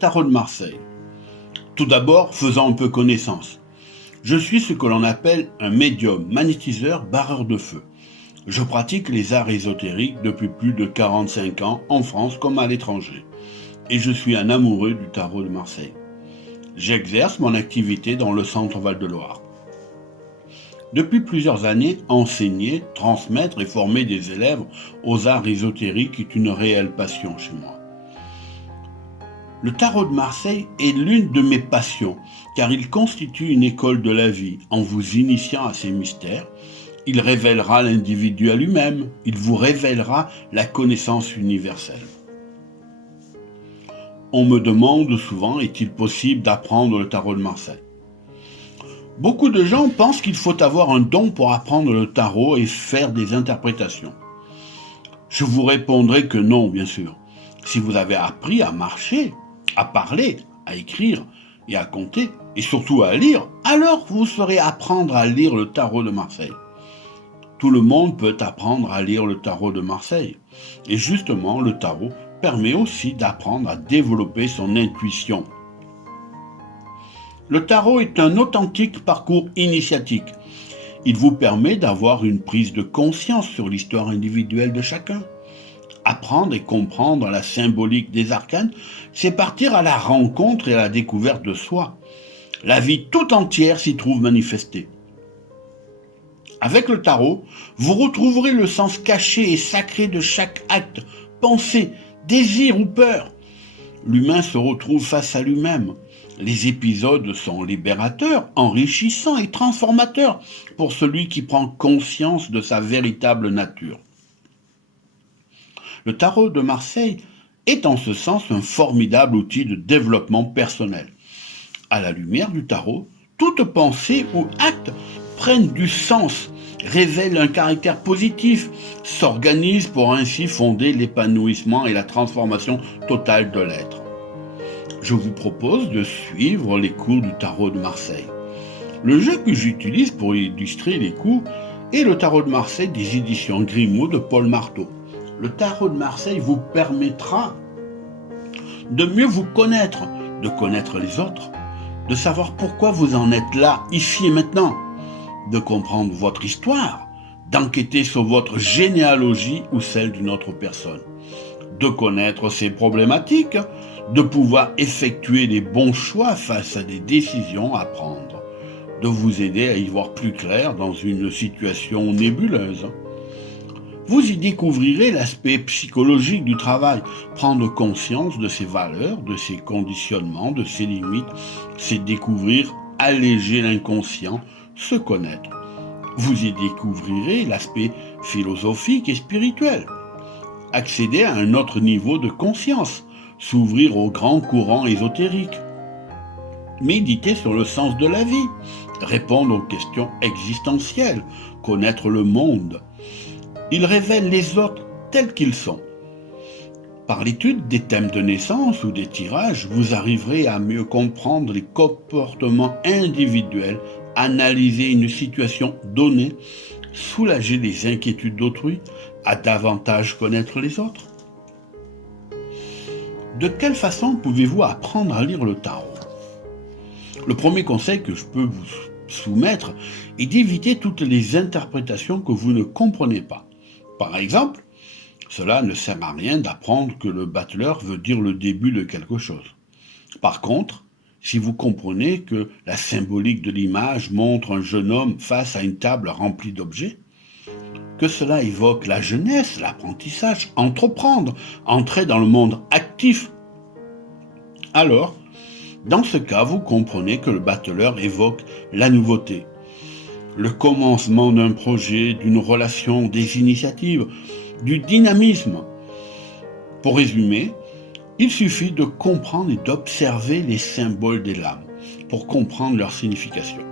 tarot de Marseille. Tout d'abord, faisons un peu connaissance. Je suis ce que l'on appelle un médium, magnétiseur, barreur de feu. Je pratique les arts ésotériques depuis plus de 45 ans, en France comme à l'étranger. Et je suis un amoureux du tarot de Marseille. J'exerce mon activité dans le centre Val-de-Loire. Depuis plusieurs années, enseigner, transmettre et former des élèves aux arts ésotériques est une réelle passion chez moi. Le tarot de Marseille est l'une de mes passions, car il constitue une école de la vie. En vous initiant à ces mystères, il révélera l'individu à lui-même, il vous révélera la connaissance universelle. On me demande souvent, est-il possible d'apprendre le tarot de Marseille ? Beaucoup de gens pensent qu'il faut avoir un don pour apprendre le tarot et faire des interprétations. Je vous répondrai que non, bien sûr. Si vous avez appris à marcher, à parler, à écrire et à compter, et surtout à lire, alors vous saurez apprendre à lire le tarot de Marseille. Tout le monde peut apprendre à lire le tarot de Marseille. Et justement, le tarot permet aussi d'apprendre à développer son intuition. Le tarot est un authentique parcours initiatique. Il vous permet d'avoir une prise de conscience sur l'histoire individuelle de chacun. Apprendre et comprendre la symbolique des arcanes, c'est partir à la rencontre et à la découverte de soi. La vie tout entière s'y trouve manifestée. Avec le tarot, vous retrouverez le sens caché et sacré de chaque acte, pensée, désir ou peur. L'humain se retrouve face à lui-même. Les épisodes sont libérateurs, enrichissants et transformateurs pour celui qui prend conscience de sa véritable nature. Le tarot de Marseille est en ce sens un formidable outil de développement personnel. À la lumière du tarot, toute pensée ou acte prenne du sens, révèle un caractère positif, s'organise pour ainsi fonder l'épanouissement et la transformation totale de l'être. Je vous propose de suivre les cours du tarot de Marseille. Le jeu que j'utilise pour illustrer les cours est le tarot de Marseille des éditions Grimaud de Paul Marteau. Le tarot de Marseille vous permettra de mieux vous connaître, de connaître les autres, de savoir pourquoi vous en êtes là, ici et maintenant, de comprendre votre histoire, d'enquêter sur votre généalogie ou celle d'une autre personne, de connaître ses problématiques, de pouvoir effectuer les bons choix face à des décisions à prendre, de vous aider à y voir plus clair dans une situation nébuleuse. Vous y découvrirez l'aspect psychologique du travail, prendre conscience de ses valeurs, de ses conditionnements, de ses limites, c'est découvrir, alléger l'inconscient, se connaître. Vous y découvrirez l'aspect philosophique et spirituel, accéder à un autre niveau de conscience, s'ouvrir aux grands courants ésotériques, méditer sur le sens de la vie, répondre aux questions existentielles, connaître le monde. Il révèle les autres tels qu'ils sont. Par l'étude des thèmes de naissance ou des tirages, vous arriverez à mieux comprendre les comportements individuels, analyser une situation donnée, soulager les inquiétudes d'autrui, à davantage connaître les autres. De quelle façon pouvez-vous apprendre à lire le tarot ? Le premier conseil que je peux vous soumettre est d'éviter toutes les interprétations que vous ne comprenez pas. Par exemple, cela ne sert à rien d'apprendre que le battleur veut dire le début de quelque chose. Par contre, si vous comprenez que la symbolique de l'image montre un jeune homme face à une table remplie d'objets, que cela évoque la jeunesse, l'apprentissage, entreprendre, entrer dans le monde actif, alors, dans ce cas, vous comprenez que le battleur évoque la nouveauté, le commencement d'un projet, d'une relation, des initiatives, du dynamisme. Pour résumer, il suffit de comprendre et d'observer les symboles des lames pour comprendre leur signification.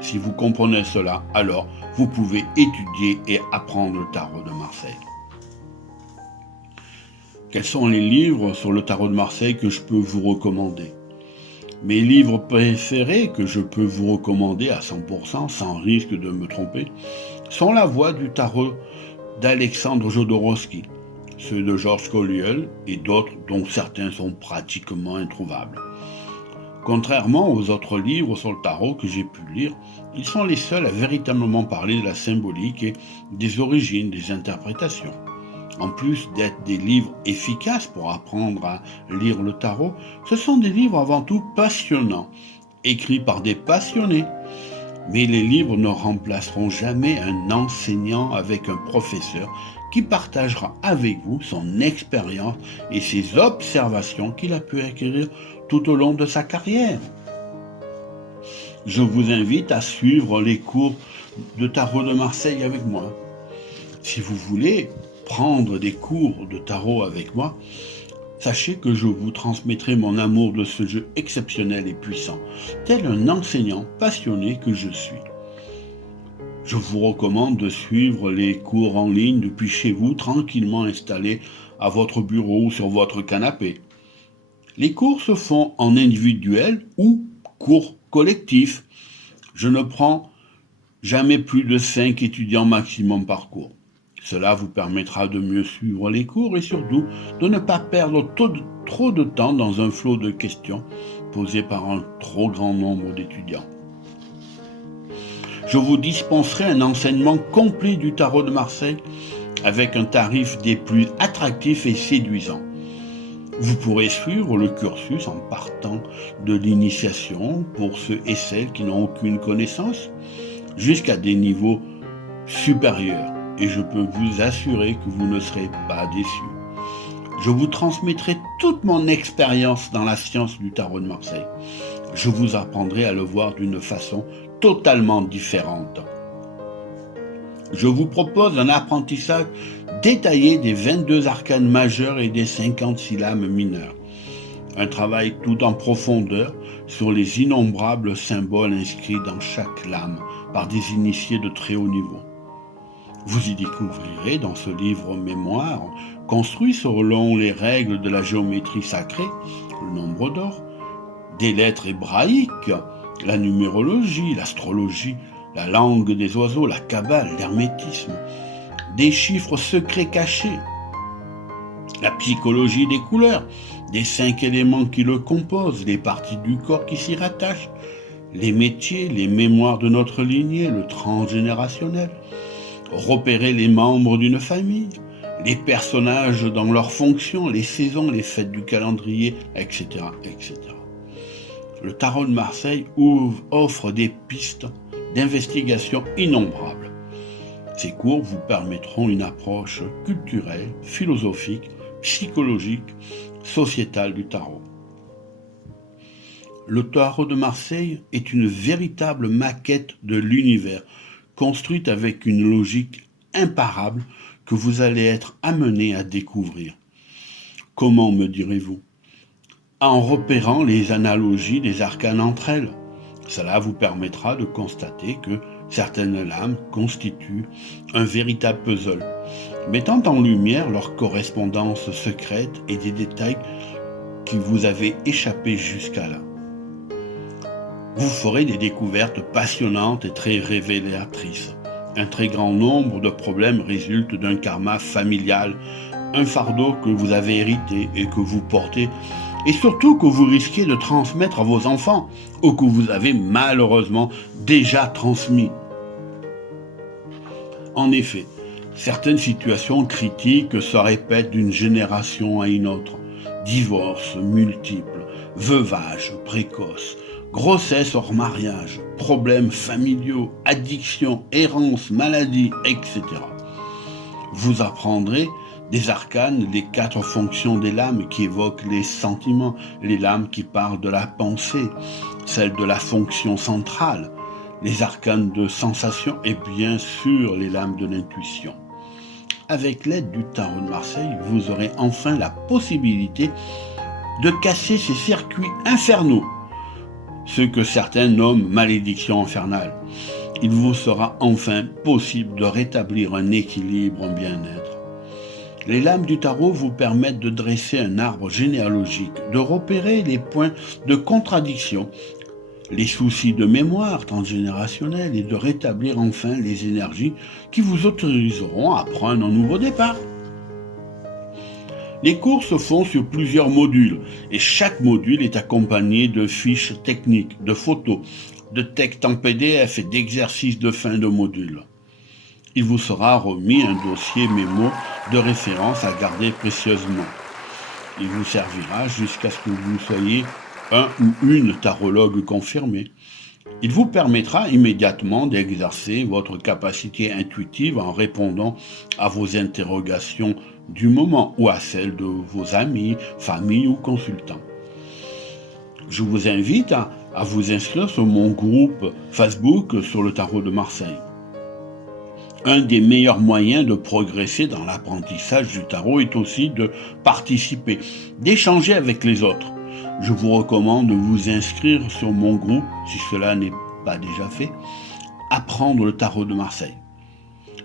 Si vous comprenez cela, alors vous pouvez étudier et apprendre le tarot de Marseille. Quels sont les livres sur le tarot de Marseille que je peux vous recommander ? Mes livres préférés que je peux vous recommander à 100% sans risque de me tromper sont La Voix du tarot d'Alexandre Jodorowsky, ceux de George Collier et d'autres dont certains sont pratiquement introuvables. Contrairement aux autres livres sur le tarot que j'ai pu lire, ils sont les seuls à véritablement parler de la symbolique et des origines des interprétations. En plus d'être des livres efficaces pour apprendre à lire le tarot, ce sont des livres avant tout passionnants, écrits par des passionnés. Mais les livres ne remplaceront jamais un enseignant avec un professeur qui partagera avec vous son expérience et ses observations qu'il a pu acquérir tout au long de sa carrière. Je vous invite à suivre les cours de tarot de Marseille avec moi. Si vous voulez prendre des cours de tarot avec moi, sachez que je vous transmettrai mon amour de ce jeu exceptionnel et puissant, tel un enseignant passionné que je suis. Je vous recommande de suivre les cours en ligne depuis chez vous, tranquillement installé à votre bureau ou sur votre canapé. Les cours se font en individuel ou cours collectifs. Je ne prends jamais plus de 5 étudiants maximum par cours. Cela vous permettra de mieux suivre les cours et surtout de ne pas perdre trop de temps dans un flot de questions posées par un trop grand nombre d'étudiants. Je vous dispenserai un enseignement complet du tarot de Marseille avec un tarif des plus attractifs et séduisants. Vous pourrez suivre le cursus en partant de l'initiation pour ceux et celles qui n'ont aucune connaissance jusqu'à des niveaux supérieurs. Et je peux vous assurer que vous ne serez pas déçus. Je vous transmettrai toute mon expérience dans la science du tarot de Marseille. Je vous apprendrai à le voir d'une façon totalement différente. Je vous propose un apprentissage détaillé des 22 arcanes majeures et des 56 lames mineures. Un travail tout en profondeur sur les innombrables symboles inscrits dans chaque lame par des initiés de très haut niveau. Vous y découvrirez dans ce livre mémoire, construit selon les règles de la géométrie sacrée, le nombre d'or, des lettres hébraïques, la numérologie, l'astrologie, la langue des oiseaux, la kabbale, l'hermétisme, des chiffres secrets cachés, la psychologie des couleurs, des 5 éléments qui le composent, les parties du corps qui s'y rattachent, les métiers, les mémoires de notre lignée, le transgénérationnel, repérer les membres d'une famille, les personnages dans leurs fonctions, les saisons, les fêtes du calendrier, etc., etc. Le tarot de Marseille offre des pistes d'investigation innombrables. Ces cours vous permettront une approche culturelle, philosophique, psychologique, sociétale du tarot. Le tarot de Marseille est une véritable maquette de l'univers, construite avec une logique imparable que vous allez être amené à découvrir. Comment, me direz-vous? En repérant les analogies des arcanes entre elles. Cela vous permettra de constater que certaines lames constituent un véritable puzzle, mettant en lumière leur correspondance secrète et des détails qui vous avaient échappé jusqu'à là. Vous ferez des découvertes passionnantes et très révélatrices. Un très grand nombre de problèmes résultent d'un karma familial, un fardeau que vous avez hérité et que vous portez, et surtout que vous risquez de transmettre à vos enfants, ou que vous avez malheureusement déjà transmis. En effet, certaines situations critiques se répètent d'une génération à une autre. Divorces multiples, veuvage précoce, grossesse hors mariage, problèmes familiaux, addictions, errance, maladies, etc. Vous apprendrez des arcanes, les 4 fonctions des lames qui évoquent les sentiments, les lames qui parlent de la pensée, celles de la fonction centrale, les arcanes de sensation et bien sûr les lames de l'intuition. Avec l'aide du tarot de Marseille, vous aurez enfin la possibilité de casser ces circuits infernaux, ce que certains nomment malédiction infernale. Il vous sera enfin possible de rétablir un équilibre, un bien-être. Les lames du tarot vous permettent de dresser un arbre généalogique, de repérer les points de contradiction, les soucis de mémoire transgénérationnelle et de rétablir enfin les énergies qui vous autoriseront à prendre un nouveau départ. Les cours se font sur plusieurs modules et chaque module est accompagné de fiches techniques, de photos, de textes en PDF et d'exercices de fin de module. Il vous sera remis un dossier mémo de référence à garder précieusement. Il vous servira jusqu'à ce que vous soyez un ou une tarologue confirmée. Il vous permettra immédiatement d'exercer votre capacité intuitive en répondant à vos interrogations du moment ou à celles de vos amis, famille ou consultants. Je vous invite à vous inscrire sur mon groupe Facebook sur le tarot de Marseille. Un des meilleurs moyens de progresser dans l'apprentissage du tarot est aussi de participer, d'échanger avec les autres. Je vous recommande de vous inscrire sur mon groupe, si cela n'est pas déjà fait, Apprendre le tarot de Marseille.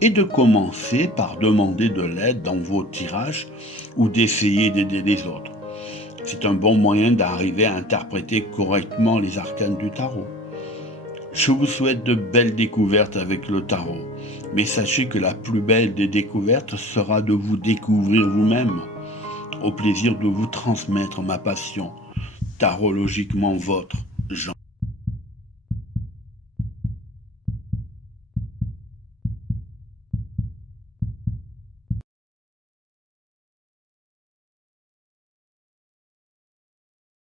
Et de commencer par demander de l'aide dans vos tirages ou d'essayer d'aider les autres. C'est un bon moyen d'arriver à interpréter correctement les arcanes du tarot. Je vous souhaite de belles découvertes avec le tarot, mais sachez que la plus belle des découvertes sera de vous découvrir vous-même, au plaisir de vous transmettre ma passion, tarologiquement vôtre.